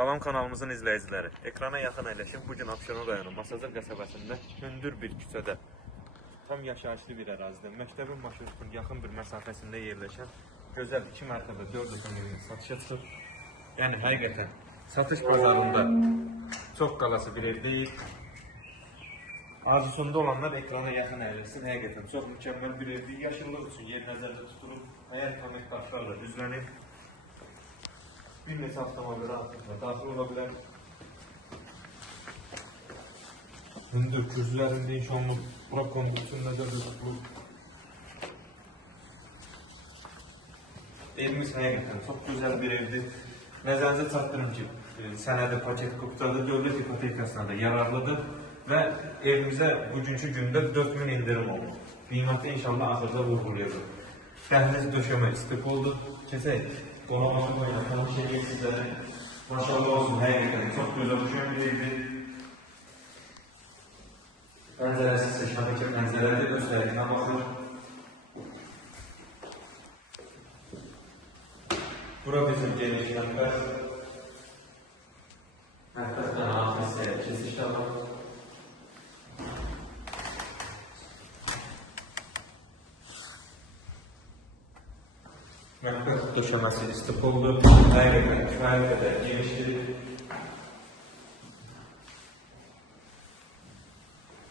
Salam kanalımızın izləyiciləri. Ekrana yaxın əyləşib bu gün Abşeron rayonu Masazır qəsəbəsində hündür bir küçədə, tam yaşayışlı bir ərazidə, məktəbin marşrutun yaxın bir məsafəsində yerləşən gözəl 2 mərtəbə 4 otaqlı evin satışa çıxır. Yəni həqiqətən satış bazarında çox qalası bir ev deyil. Arzusunda olanlar ekrana yaxın əyləşsin. Həqiqətən çox mükəmməl bir evdir. Yaşıllıq üçün yer nəzərdə tutulub, həyat əməkdaşlarla düzlənib. Bir neçə avtomobil rahatlıqla daxil ola bilər. Hündür kürsülərində inşa olunub, bura kondisyon nəzərdə tutulub. Evimiz həqiqətən çox gözəl bir evdir. Nəzərinizə çatdırım ki, sənədi paket kupçadır, dövlət ipotekasına da yararlıdır və evimizə bugünkü gündə 4000 indirim oldu. Qiyməti inşallah axırda vurğulayacaq. Dəhliz döşəmə istif oldu. Keçək. Qonağımızı qoyuna tanış edeyim sizlərə. Maşallah olsun, həqiqətən çox gözəl düşən bir evdir. Pəncərəsi isə şəbəkə pəncərədir, öz tərəfinə baxır. Bura bizim geniş mətbəx. Mətbəxdən altı hissəyə kesişdə var. Mətbəx döşəməsi istif oldu. Həqiqətən kifayət qədər genişdir.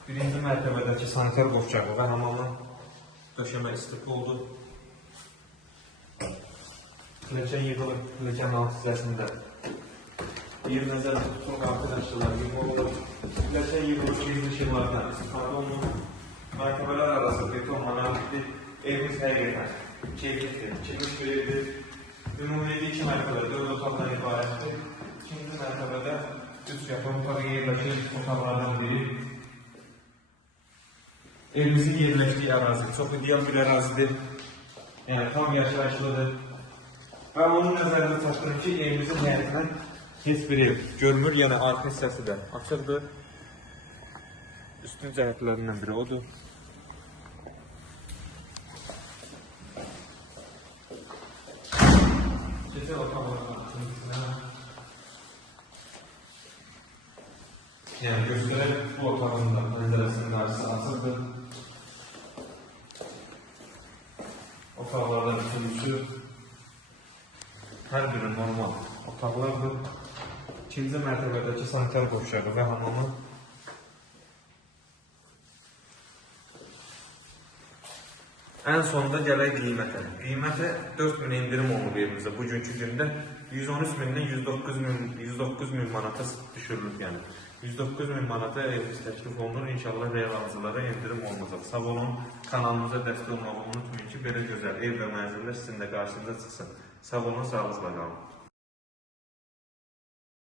Birinci mərtəbədəki sanitar qovçağı və hamamın döşəmə istif oldu. Pilləkən yığılıb, pilləkən alt hissəsində bir nəzər tutulub arkadaşlar yığılıb. Pilləkən yığılıb, gizli işıqlardan istifadə olunub. Mərtəbələr arası beton monolitdir. Evimiz həqiqətən keyiflidir, çəkmiş bir evdir. Ümumiyyətlə 2 mərtəbədə 4 otaqdan ibarətdir. İkinci mərtəbədə 3 yataq otağı yerləşir, otaqlardan biri. Evimizin yerləşdiyi ərazi çox ideal bir ərazidir. Yəni tam yaşayışlıdır. Və onun nəzərində çatdırım ki, evimizin həyətindən heç bir ev görmür, yəni arxa hissəsi də açıqdır. Üstün cəhətlərindən biri odur. Keçək otaqlardan içinə. Yəni göstərək, bu otağın da pəncərəsinin qarşısı açıqdır. Otaqlardan üçüncüsü hər biri normal otaqlardır. İkinci mərtəbədəki sanitar qovşağı və hamamı. Ən sonunda gələk qiymətə. Qiymətə 4000 indirim olunub evimizə bugünkü gündə. 113.000-dən 109.000 manata düşürülüb yəni. 109.000 manata evimiz təklif olunur. İnşallah real alıcılara indirim olunacaq. Sağ olun, kanalımıza dəstək olmağı unutmayın ki, belə gözəl ev və mənzillər sizin də qarşınıza çıxsın. Sağ olun, sağlıqla qalın.